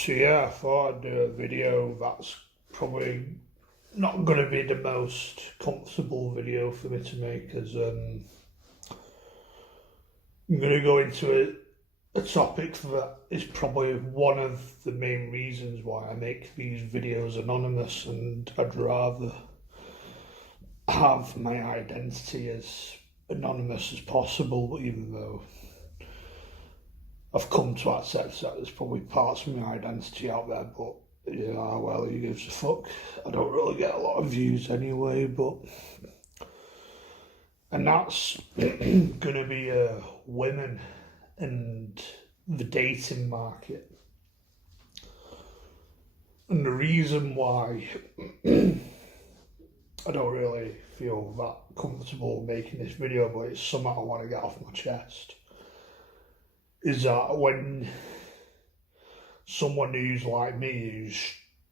So yeah, I thought I'd do a video that's probably not going to be the most comfortable video for me to make, as I'm going to go into a topic that is probably one of the main reasons why I make these videos anonymous, and I'd rather have my identity as anonymous as possible, even though I've come to accept that there's probably parts of my identity out there, but yeah, well, who gives a fuck? I don't really get a lot of views anyway, and that's gonna be women and the dating market. And the reason why I don't really feel that comfortable making this video, but it's something I want to get off my chest, is that when someone who's like me, who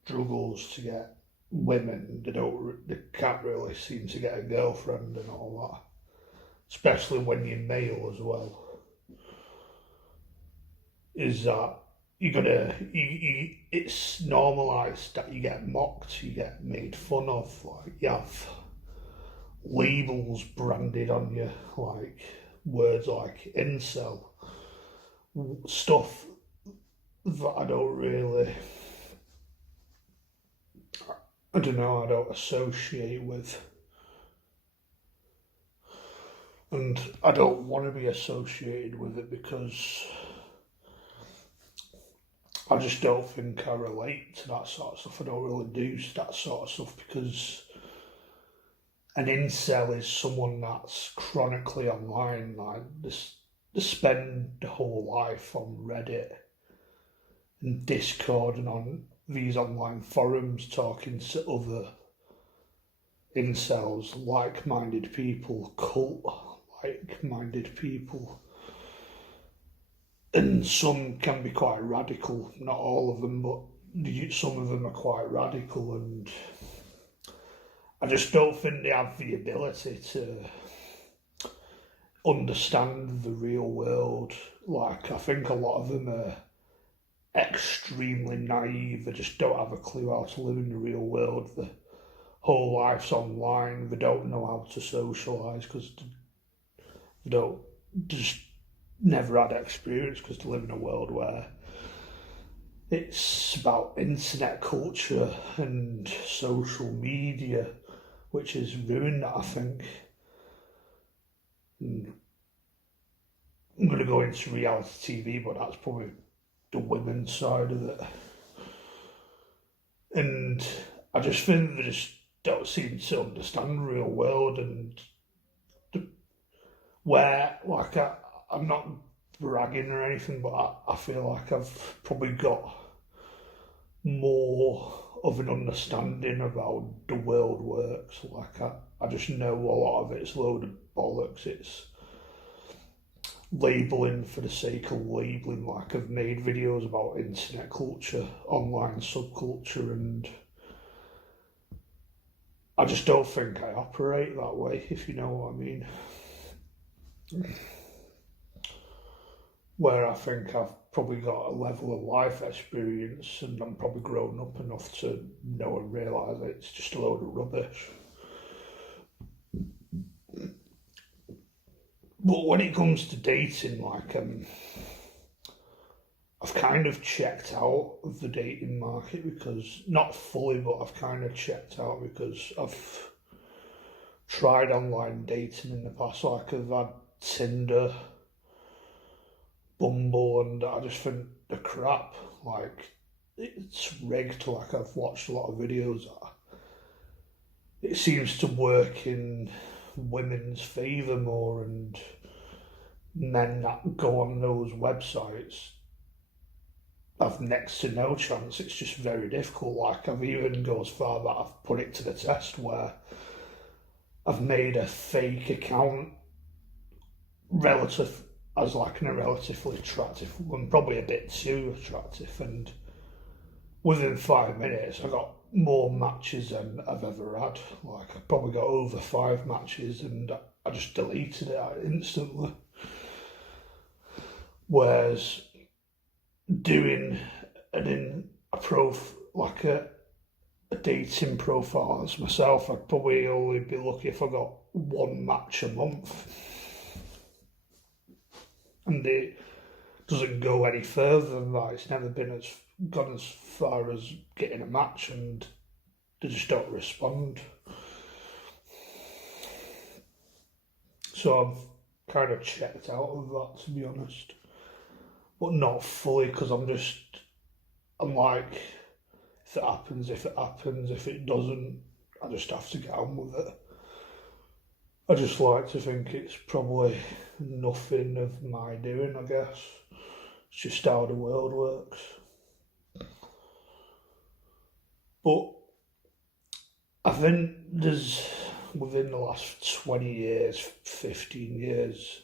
struggles to get women, they can't really seem to get a girlfriend and all that, especially when you're male as well, is that it's normalised that you get mocked, you get made fun of, like you have labels branded on you, like words like incel, stuff that I don't associate with. And I don't want to be associated with it because I just don't think I relate to that sort of stuff. I don't really do that sort of stuff because an incel is someone that's chronically online, like they spend the whole life on Reddit and Discord and on these online forums talking to other incels, like-minded people, cult-like-minded people. And some can be quite radical, not all of them, but some of them are quite radical, and I just don't think they have the ability to understand the real world. Like, I think a lot of them are extremely naive. They just don't have a clue how to live in the real world. The whole life's online. They don't know how to socialise because they don't just never had experience, because they live in a world where it's about internet culture and social media, which has ruined that, I think. And I'm going to go into reality TV, but that's probably the women's side of it. And I just think they just don't seem to understand the real world, and I'm not bragging or anything, but I feel like I've probably got more of an understanding of how the world works. Like, I just know a lot of it's a load of bollocks. It's labelling for the sake of labelling. Like, I've made videos about internet culture, online subculture, and I just don't think I operate that way, if you know what I mean. Where I think I've probably got a level of life experience, and I'm probably grown up enough to know and realise that it's just a load of rubbish. But when it comes to dating, I've kind of checked out of the dating market, because, not fully, but I've kind of checked out because I've tried online dating in the past. Like, I've had Tinder, Bumble, and I just think they're crap. Like, it's rigged. Like, I've watched a lot of videos. It seems to work in women's favour more, and men that go on those websites have next to no chance. It's just very difficult. Like, I've even gone as far that I've put it to the test, where I've made a fake account as like a relatively attractive woman, probably a bit too attractive, and within 5 minutes I got more matches than I've ever had. Like, I probably got over 5 matches, and I just deleted it instantly. Whereas doing like a dating profile as myself, I'd probably only be lucky if I got one match a month, and it doesn't go any further than that. It's never gone as far as getting a match, and they just don't respond. So I've kind of checked out of that, to be honest, but not fully, because I'm like, if it happens, if it happens. If it doesn't, I just have to get on with it. I just like to think it's probably nothing of my doing, I guess. It's just how the world works. But I think within the last 20 years, 15 years,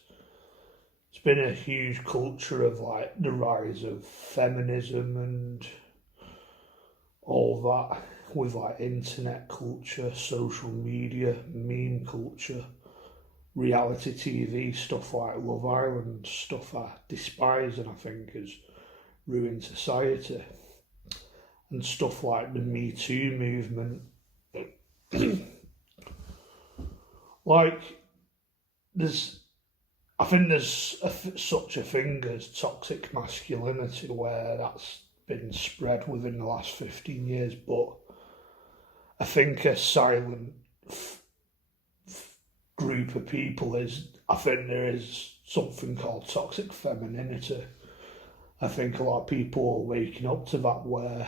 it's been a huge culture of like the rise of feminism and all that, with like internet culture, social media, meme culture, reality TV, stuff like Love Island, stuff I despise and I think has ruined society, and stuff like the Me Too movement. Like, I think there's such a thing as toxic masculinity where that's been spread within the last 15 years, but I think a silent group of people I think there is something called toxic femininity. I think a lot of people are waking up to that, where,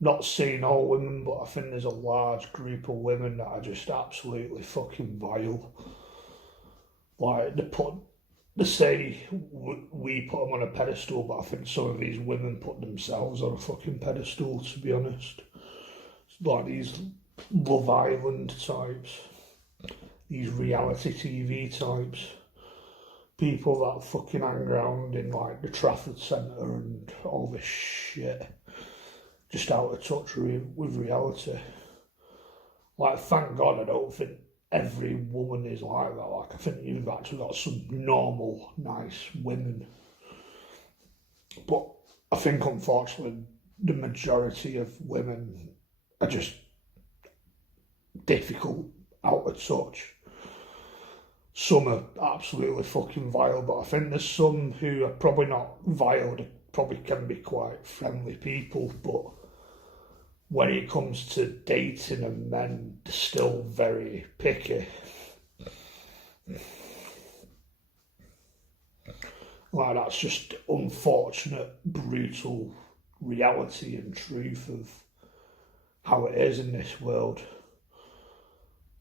not saying all women, but I think there's a large group of women that are just absolutely fucking vile. Like, they say we put them on a pedestal, but I think some of these women put themselves on a fucking pedestal, to be honest. It's like these Love Island types, these reality TV types, people that fucking hang around in like the Trafford Centre and all this shit, just out of touch with reality. Like, thank God I don't think every woman is like that. Like, I think you've actually got some normal, nice women. But I think, unfortunately, the majority of women are just difficult, out of touch. Some are absolutely fucking vile, but I think there's some who are probably not vile, they probably can be quite friendly people, but when it comes to dating and men, they're still very picky. Like, that's just unfortunate, brutal reality and truth of how it is in this world.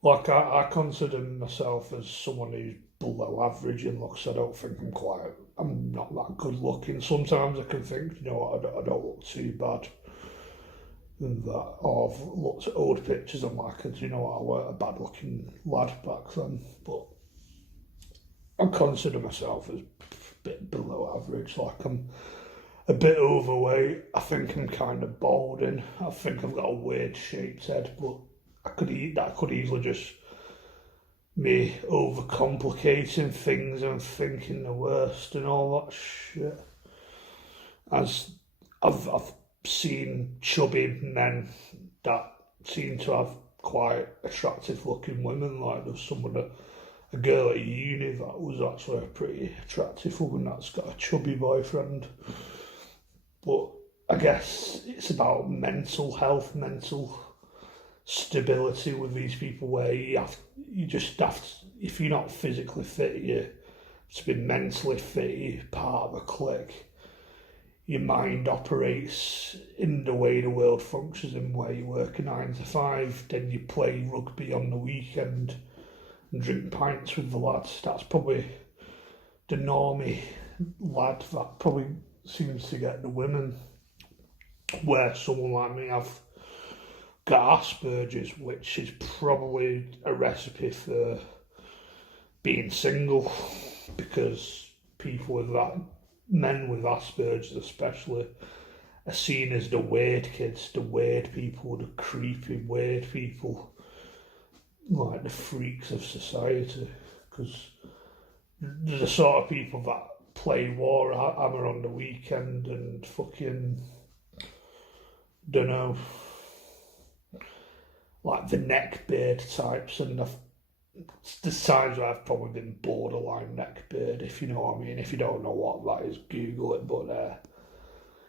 Like, I consider myself as someone who's below average in looks. I don't think I'm not that good looking. Sometimes I can think, you know what, I don't look too bad. And that, or I've looked at old pictures, I'm like, do you know what, I weren't a bad looking lad back then. But I consider myself as a bit below average. Like, I'm a bit overweight. I think I'm kind of balding. I think I've got a weird shaped head, but that could easily just me overcomplicating things and thinking the worst and all that shit. As I've seen chubby men that seem to have quite attractive looking women. Like, there's a girl at uni that was actually a pretty attractive woman that's got a chubby boyfriend. But I guess it's about mental health, mental stability with these people, where you just have to, if you're not physically fit, you have to be mentally fit, you're part of a clique. Your mind operates in the way the world functions, in where you work a 9 to 5, then you play rugby on the weekend and drink pints with the lads. That's probably the normie lad that probably seems to get the women. Where someone like me, I've got Aspergers, which is probably a recipe for being single, because people with that, men with Asperger's especially, are seen as the weird kids, the weird people, the creepy weird people, like the freaks of society, because they're the sort of people that play Warhammer on the weekend and fucking, don't know, like the neckbeard types, and there's times where I've probably been borderline neckbeard, if you know what I mean. If you don't know what that is, Google it. But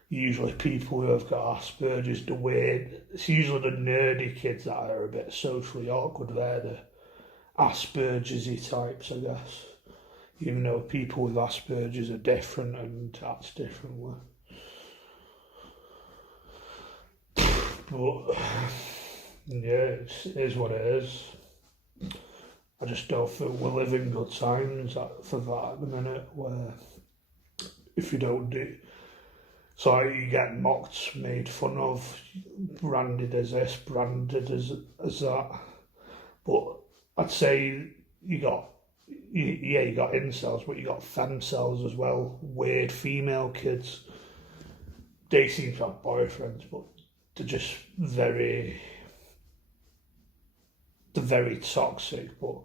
usually people who have got Aspergers, the weird, it's usually the nerdy kids that are a bit socially awkward. They're the Aspergersy types, I guess. Even though people with Aspergers are different and acts differently. But yeah, it is what it is. I just don't feel we're living good times for that at the minute, where if you don't do, so you get mocked, made fun of, branded as this, branded as that. But I'd say you got incels, but you got femcells as well, weird female kids. They seem to have boyfriends, but they're just very toxic. But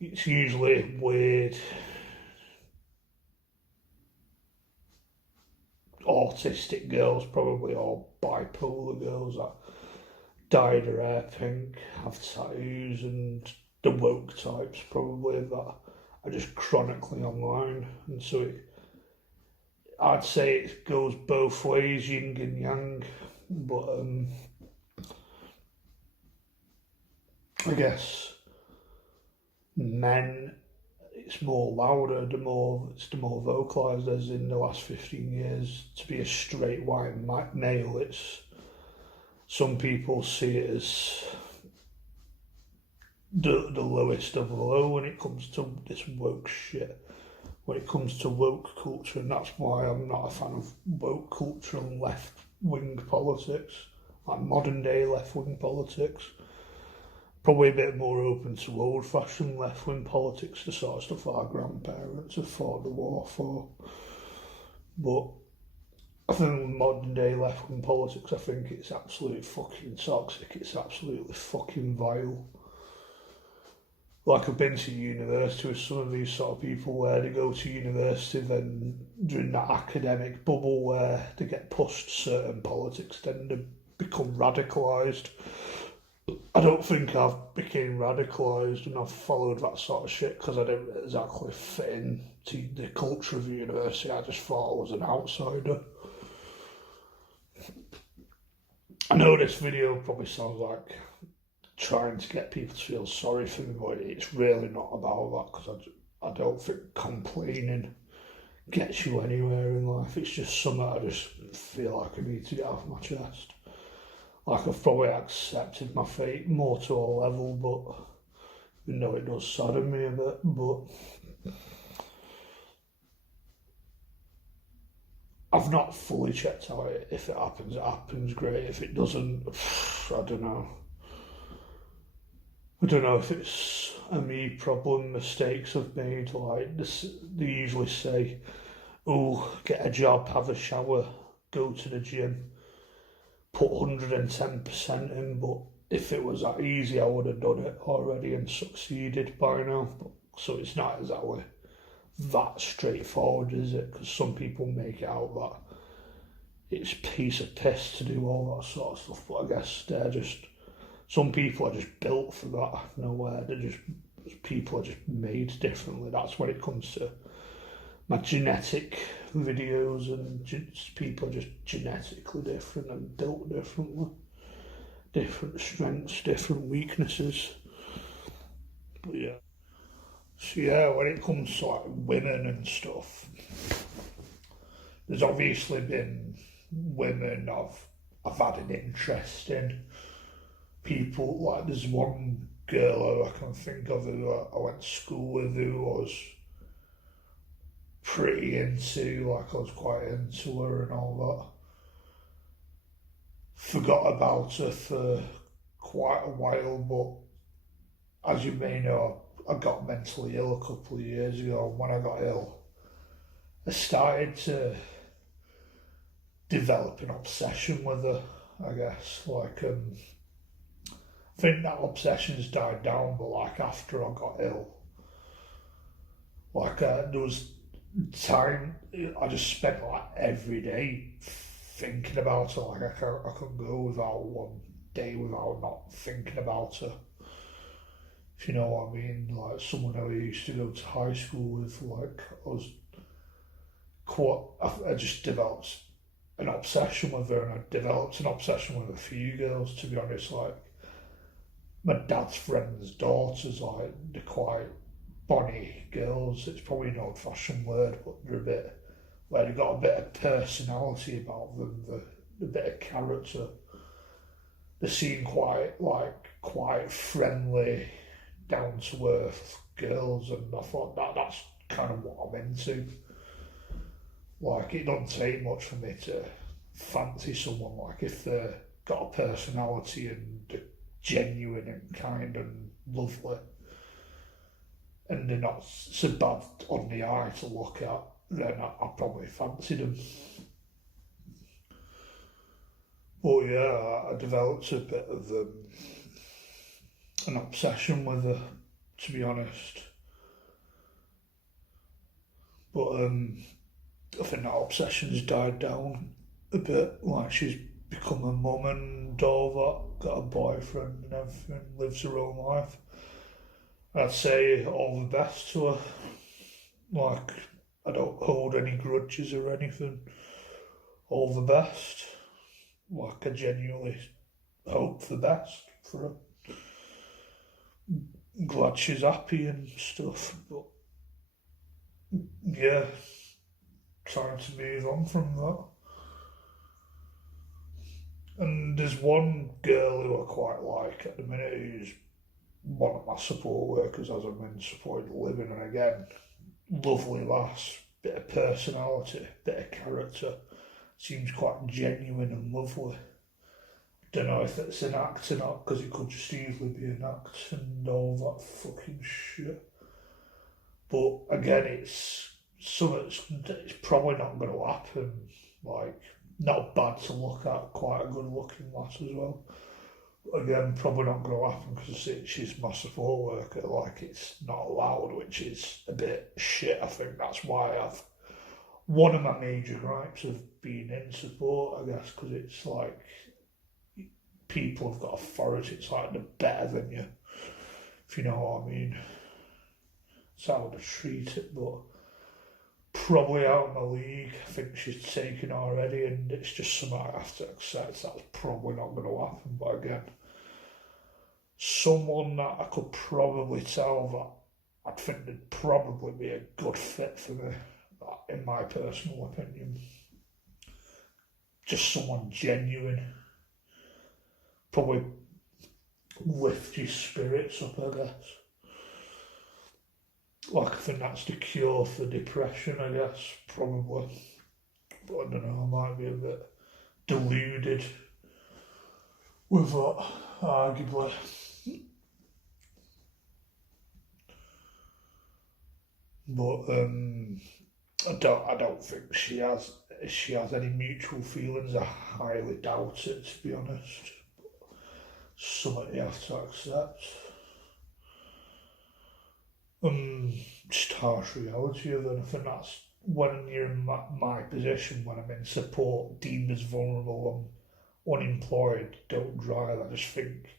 it's usually weird autistic girls, probably, or bipolar girls that dyed their hair pink, have tattoos, and the woke types probably that are just chronically online. And so I'd say it goes both ways, yin and yang. But I guess men, it's more louder, the more vocalised, as in the last 15 years. To be a straight white male, it's, some people see it as the lowest of the low when it comes to this woke shit, when it comes to woke culture. And that's why I'm not a fan of woke culture and left-wing politics, like modern day left-wing politics. Probably a bit more open to old-fashioned left-wing politics, the sort of stuff our grandparents have fought the war for. But I think with modern day left-wing politics, I think it's absolutely fucking toxic. It's absolutely fucking vile. Like, I've been to university with some of these sort of people, where they go to university, then during that academic bubble where they get pushed certain politics, then they become radicalised. I don't think I've became radicalised and I've followed that sort of shit because I didn't exactly fit into the culture of the university. I just thought I was an outsider. I know this video probably sounds like trying to get people to feel sorry for me, but it's really not about that, because I don't think complaining gets you anywhere in life. It's just something I just feel like I need to get off my chest. Like, I've probably accepted my fate more to a level, but even though it does sadden me a bit, but I've not fully checked out it. If it happens, great. If it doesn't, I don't know. I don't know if it's a me problem, mistakes I've made. Like this, they usually say, oh, get a job, have a shower, go to the gym, put 110% in. But if it was that easy, I would have done it already and succeeded by now. So it's not exactly that straightforward, is it? Because some people make it out that it's a piece of piss to do all that sort of stuff. But I guess some people are just built for that. Nowhere, people are just made differently. That's when it comes to my genetic videos, and people are just genetically different and built differently. Different strengths, different weaknesses. But yeah. So yeah, when it comes to like women and stuff, there's obviously been women I've had an interest in. People, like, there's one girl who I can think of who I went to school with, who I was pretty into, like I was quite into her and all that. Forgot about her for quite a while, but as you may know, I got mentally ill a couple of years ago. And when I got ill, I started to develop an obsession with her, I guess. Like, I think that obsession's died down, but like after I got ill, like there was time I just spent like every day thinking about her. Like I couldn't go without one day without not thinking about her. If you know what I mean, like someone who I used to go to high school with, like I was quite. I just developed an obsession with her, and I developed an obsession with a few girls. To be honest, like my dad's friends' daughters, like they're quite bonny girls. It's probably an old-fashioned word, but they're a bit where they've got a bit of personality about them, the bit of character. They seem quite friendly, down to earth girls, and I thought that's kind of what I'm into. Like it doesn't take much for me to fancy someone. Like if they've got a personality and they're genuine and kind and lovely, and they're not so bad on the eye to look at, then I probably fancy them. But yeah, I developed a bit of an obsession with her, to be honest. But I think that obsession's died down a bit. Like she's become a mum and all that, got a boyfriend and everything, lives her own life. I'd say all the best to her. Like I don't hold any grudges or anything. All the best. Like I genuinely hope the best for her. Glad she's happy and stuff, but yeah, trying to move on from that. And there's one girl who I quite like at the minute who's one of my support workers as I'm in supported living, and again, lovely lass, bit of personality, bit of character, seems quite genuine and lovely. Don't know if it's an act or not, because it could just easily be an act and all that fucking shit. But again, it's something it's probably not going to happen. Like, not bad to look at, quite a good looking lass as well. Again, probably not going to happen because she's my support worker. Like, it's not allowed, which is a bit shit. I think that's why I've one of my major gripes of being in support, I guess, because it's like people have got authority. It's like they're better than you, if you know what I mean. That's how they treat it, but probably out in the league. I think she's taken already, and it's just something I have to accept. That's probably not going to happen. But again, someone that I could probably tell that I'd think would probably be a good fit for me, in my personal opinion. Just someone genuine. Probably lift your spirits up, I guess. Like, I think that's the cure for depression, I guess, probably. But I don't know, I might be a bit deluded with that, arguably. But I don't think she has any mutual feelings. I highly doubt it, to be honest. Something you have to accept. Just harsh reality of it. I think that's when you're in my position, when I'm in support, deemed as vulnerable, I'm unemployed, don't drive. I just think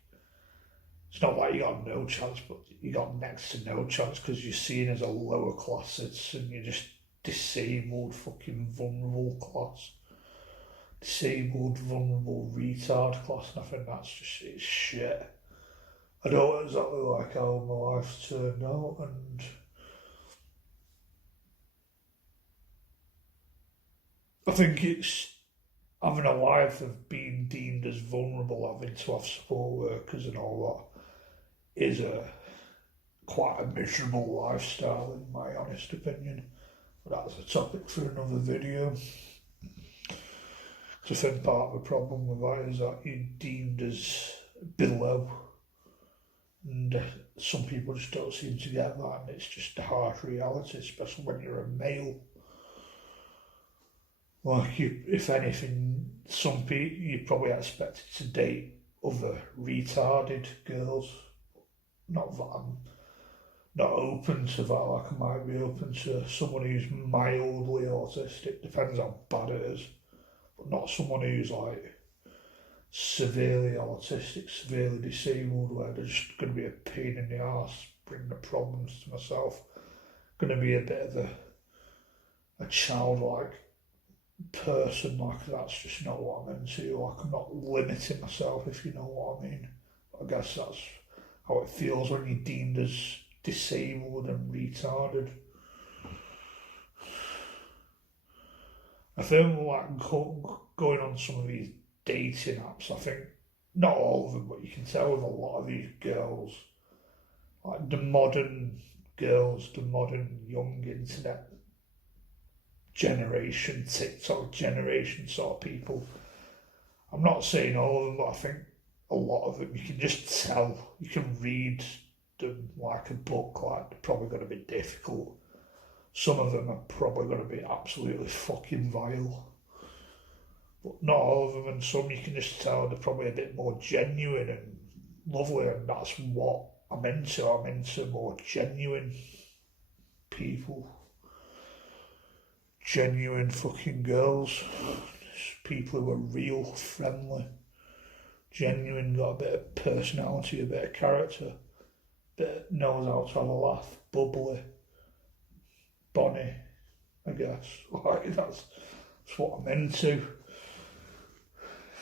it's not like you got no chance, but you got next to no chance because you're seen as a lower class citizen. You're just disabled, fucking vulnerable class. Disabled, vulnerable, retard class, and I think that's just it's shit. I don't exactly like how my life's turned out, and I think it's having a life of being deemed as vulnerable, having to have support workers and all that, is quite a miserable lifestyle, in my honest opinion. But that's a topic for another video. So I think part of the problem with that is that you're deemed as below. And some people just don't seem to get that, and it's just a harsh reality, especially when you're a male. Like, if anything, some people you probably expected to date other retarded girls. Not that I'm not open to that. Like I might be open to someone who's mildly autistic, depends how bad it is, but not someone who's like severely autistic, severely disabled, where they're just going to be a pain in the arse, bring the problems to myself. Going to be a bit of a childlike person, like that's just not what I'm into. Like I'm not limiting myself, if you know what I mean. I guess that's how it feels when you're deemed as disabled and retarded. I think like going on some of these dating apps, I think not all of them, but you can tell with a lot of these girls, like the modern girls, the modern young internet generation, TikTok generation sort of people. I'm not saying all of them, but I think a lot of them, you can just tell, you can read them like a book, like they're probably going to be difficult. Some of them are probably going to be absolutely fucking vile. But not all of them, and some you can just tell they're probably a bit more genuine and lovely, and that's what I'm into. I'm into more genuine people. Genuine fucking girls. People who are real, friendly, genuine, got a bit of personality, a bit of character, bit knows how to have a laugh, bubbly, bonny, I guess. Like that's what I'm into.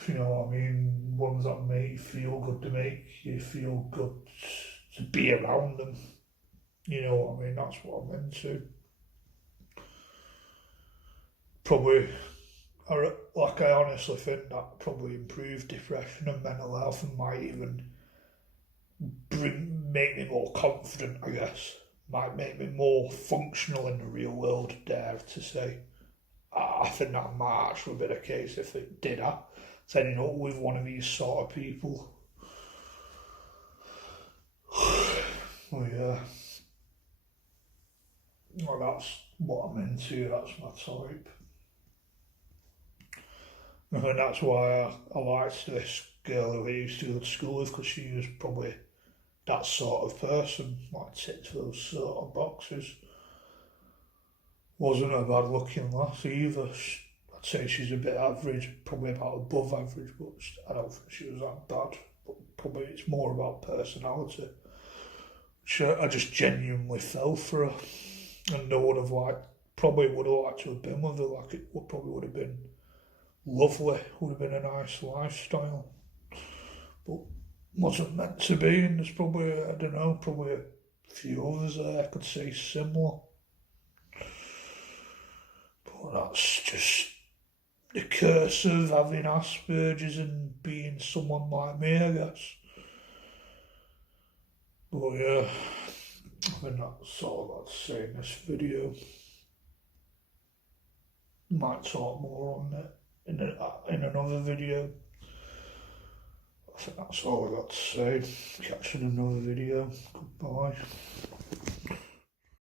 If you know what I mean, ones that make you feel good, to make you feel good to be around them. You know what I mean? That's what I'm into. Probably, like I honestly think that probably improved depression and mental health and might even make me more confident, I guess. Might make me more functional in the real world, dare to say. I think that might actually be the case if it did happen. Ending up with one of these sort of people. Oh yeah. Well, that's what I'm into, that's my type. I think that's why I liked this girl who I used to go to school with, because she was probably that sort of person, like ticked those sort of boxes. Wasn't a bad looking lass either. I'd say she's a bit average, probably about above average, but I don't think she was that bad. But probably it's more about personality. I just genuinely fell for her, and no one have probably would have liked to have been with her. Like it probably would have been lovely, would have been a nice lifestyle, but wasn't meant to be. And there's probably I don't know, probably a few others there I could say similar. But that's just the curse of having Aspergers and being someone like me, I guess. But yeah, I think that's all I'd say in this video. Might talk more on it in another video. I think that's all I got to say. Catch you in another video. Goodbye.